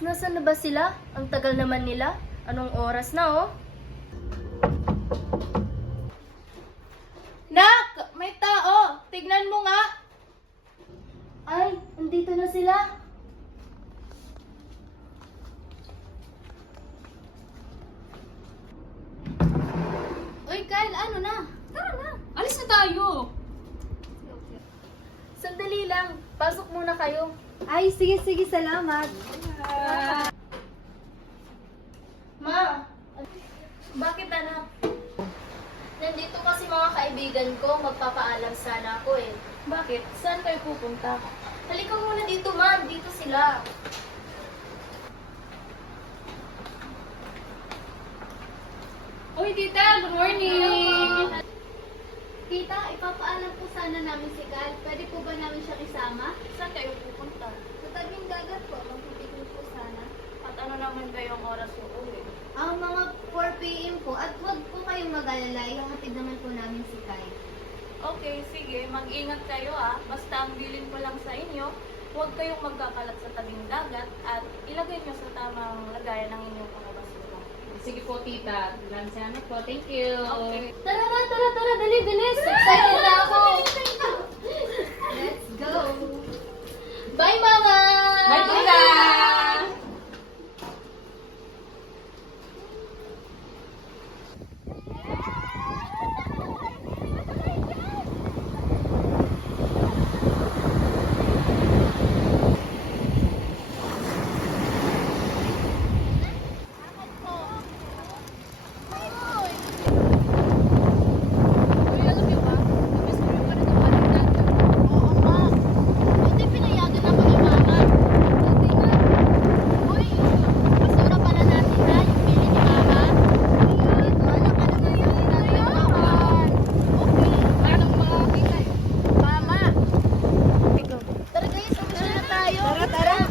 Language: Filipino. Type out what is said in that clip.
Nasaan na ba sila? Ang tagal naman nila. Anong oras na, oh? Nak! May tao! Tignan mo nga! Ay, andito na sila. Uy, Kyle, ano na? Tara na. Alis na tayo. Sandali lang. Pasok muna kayo. Ay, sige, salamat. Ma! Bakit anak? Nandito kasi mga kaibigan ko. Magpapaalam sana ako eh. Bakit? Saan kayo pupunta? Halika muna dito, ma. Dito sila. Uy, tita, good morning. Tita, ipapaalam po sana namin si Gal. Pwede po ba namin siya isama? Saan kayo pupunta? Sa tabing dagat po, magpipigil po sana. At ano naman kayong oras uuwi? Ang mga 4 p.m. po, at huwag po kayong mag-alala, ihatid naman po namin si Kyle. Okay, sige. Mag-ingat kayo ah. Basta ang bilin ko lang sa inyo, huwag kayong magkakalat sa tabing dagat at ilagay nyo sa tamang lagayan ng inyong mga basura. Sige po, tita. Maraming salamat po. Thank you. Okay. Tara na, tara. Dali, bilis. Excited na ako. Let's go! Bye, Mama! Bye, tita. Uy, alam niyo ba? Namiss ko yung ganito baliktad. Oo nga. Buti pinayagan ako ni Mama. Buti nga. Uy, basura pala natin ha, yung bili ni Mama. Ayun, wala ka naman yun. Okay. Paano ko makakita eh? Mama. Tara guys, umpisa na tayo. Tara!